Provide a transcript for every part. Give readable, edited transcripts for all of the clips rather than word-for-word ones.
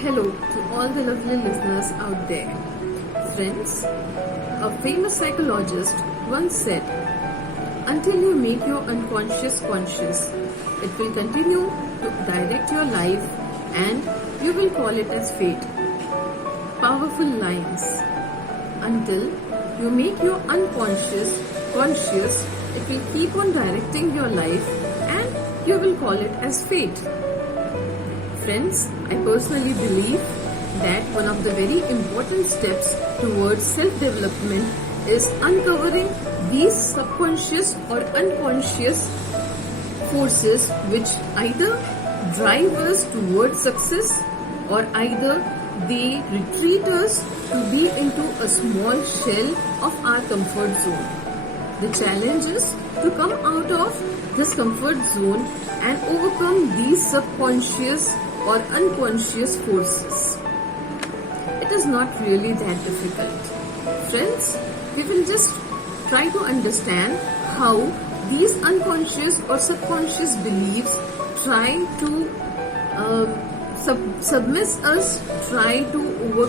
Hello to all the lovely listeners out there. Friends, a famous psychologist once said, until you make your unconscious conscious, it will continue to direct your life and you will call it as fate. Powerful lines. Until you make your unconscious conscious, it will keep on directing your life and you will call it as fate. Friends, I personally believe that one of the very important steps towards self-development is uncovering these subconscious or unconscious forces which either drive us towards success or either they retreat us to be into a small shell of our comfort zone. The challenge is to come out of this comfort zone and overcome these subconscious or unconscious forces. It is not really that difficult. Friends, we will just try to understand how these unconscious or subconscious beliefs try to submiss us, try to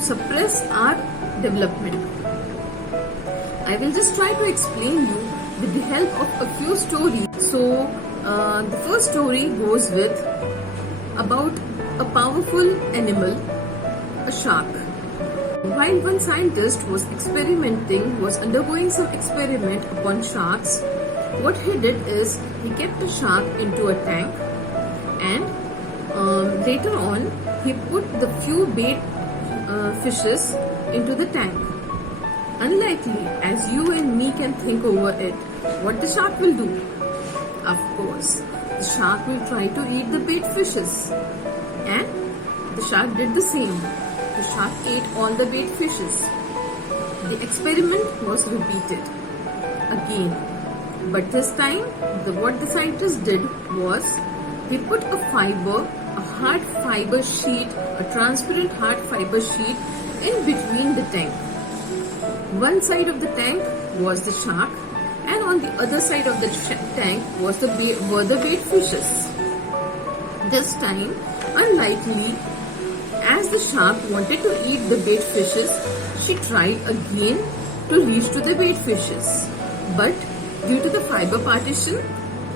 suppress our development. I will just try to explain you with the help of a few stories. So, the first story goes with about a powerful animal, a shark. While one scientist was undergoing some experiment upon sharks, what he did is he kept a shark into a tank and later on he put the few bait fishes into the tank. Unlikely as you and me can think over it, what the shark will do? Of course, the shark will try to eat the bait fishes. And the shark did the same. The shark ate all the bait fishes. The experiment was repeated again. But this time, what the scientist did was, they put a hard fiber sheet, a transparent hard fiber sheet in between the tank. One side of the tank was the shark and on the other side of the tank were the bait fishes. This time, unlikely, as the shark wanted to eat the bait fishes, she tried again to reach to the bait fishes. But due to the fiber partition,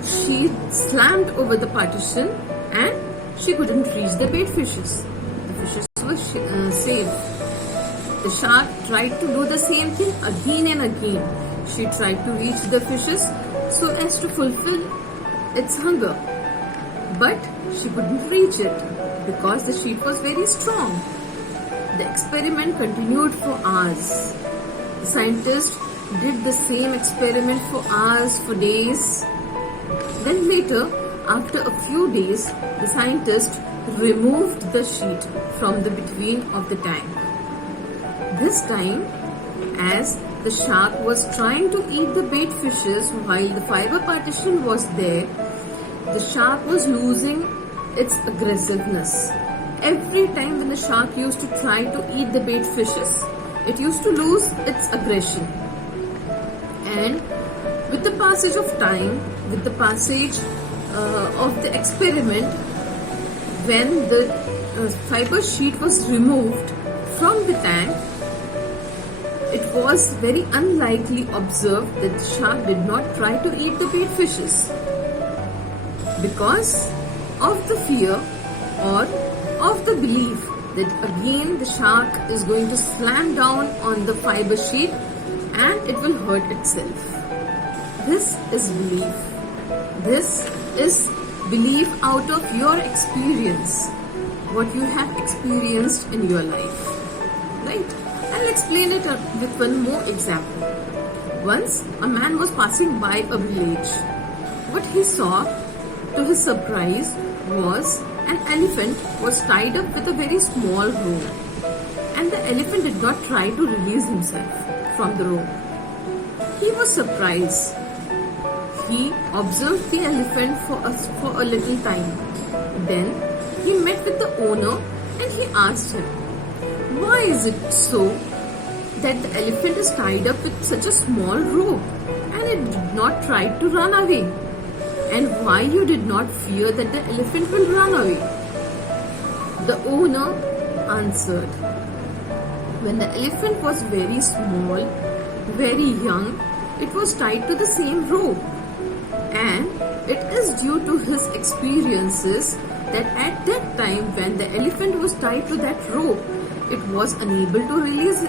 she slammed over the partition and she couldn't reach the bait fishes. The fishes were saved. The shark tried to do the same thing again and again. She tried to reach the fishes so as to fulfill its hunger. But she couldn't reach it because the sheet was very strong. The experiment continued for hours. The scientist did the same experiment for hours, for days. Then later, after a few days, the scientist removed the sheet from the between of the tank. This time, as the shark was trying to eat the bait fishes while the fiber partition was there, the shark was losing its aggressiveness. Every time when the shark used to try to eat the bait fishes, it used to lose its aggression. And with the passage of time, with the passage of the experiment, when the fiber sheet was removed from the tank, it was very unlikely observed that the shark did not try to eat the bait fishes because of the fear or of the belief that again the shark is going to slam down on the fiber sheet and it will hurt itself. This is belief. This is belief out of your experience, what you have experienced in your life. Right? I'll explain it with one more example. Once, a man was passing by a village. What he saw, to his surprise, was an elephant was tied up with a very small rope. And the elephant did not try to release himself from the rope. He was surprised. He observed the elephant for a little time. Then, he met with the owner and he asked him, why is it so that the elephant is tied up with such a small rope and it did not try to run away? And why you did not fear that the elephant will run away? The owner answered. When the elephant was very small, very young, it was tied to the same rope. And it is due to his experiences that at that time when the elephant was tied to that rope, it was unable to release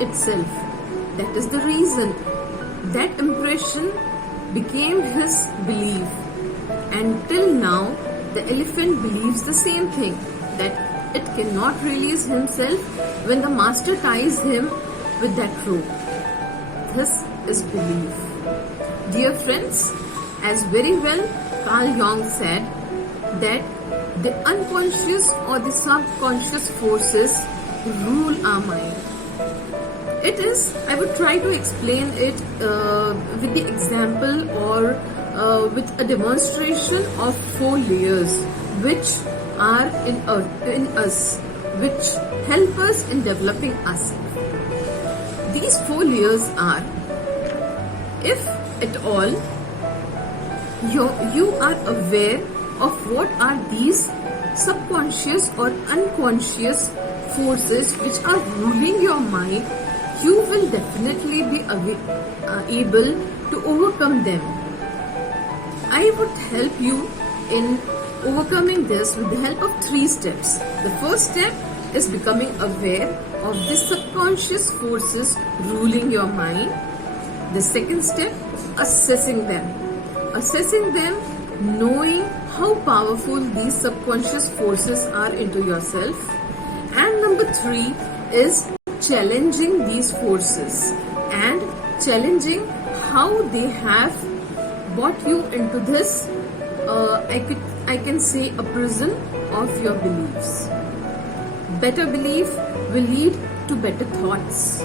itself. That is the reason. That impression became his belief. And till now, the elephant believes the same thing, that it cannot release himself when the master ties him with that rope. This is belief. Dear friends, as very well Carl Jung said, that the unconscious or the subconscious forces rule our mind. It is, I would try to explain it with the example or with a demonstration of 4 layers which are in us, which help us in developing ourselves. These 4 layers are, if at all, you are aware of what are these subconscious or unconscious forces which are ruling your mind, you will definitely be able to overcome them. I would help you in overcoming this with the help of 3 steps. The first step is becoming aware of the subconscious forces ruling your mind. The second step, assessing them. Assessing them, knowing how powerful these subconscious forces are into yourself. And number 3 is challenging these forces and challenging how they have brought you into this, I can say, a prison of your beliefs. Better belief will lead to better thoughts.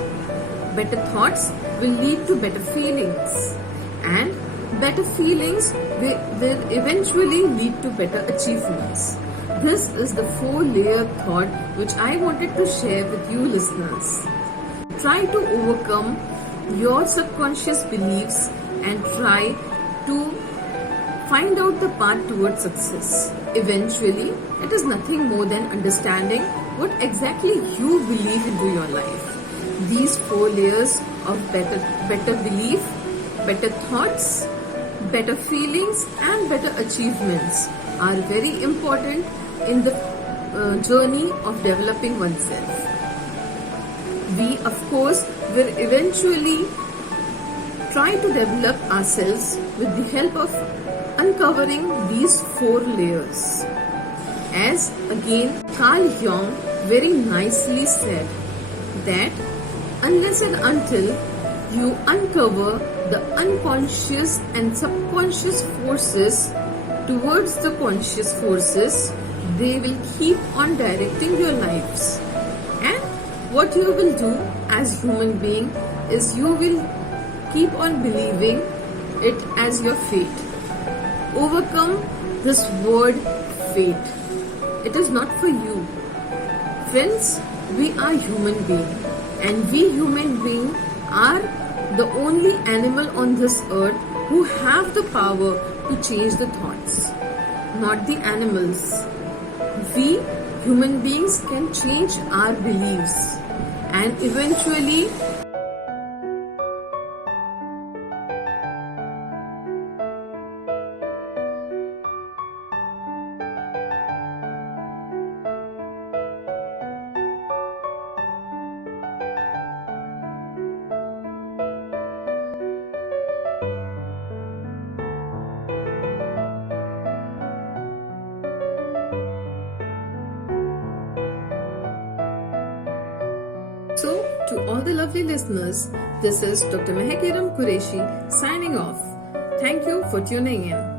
Better thoughts will lead to better feelings. And better feelings will eventually lead to better achievements. This is the 4-layer thought which I wanted to share with you listeners. Try to overcome your subconscious beliefs and try to find out the path towards success. Eventually, it is nothing more than understanding what exactly you believe into your life. These 4 layers of better belief, better thoughts, better feelings and better achievements are very important in the journey of developing oneself. We, of course, will eventually try to develop ourselves with the help of uncovering these 4 layers. As again Carl Jung very nicely said, that unless and until you uncover the unconscious and subconscious forces towards the conscious forces, they will keep on directing your lives. And what you will do as human being is you will keep on believing it as your fate. Overcome this word fate. It is not for you. Friends, we are human beings, and we human beings are the only animal on this earth who have the power to change the thoughts, not the animals. We human beings can change our beliefs and eventually So, to all the lovely listeners, this is Dr. Mehak Iram Qureshi signing off. Thank you for tuning in.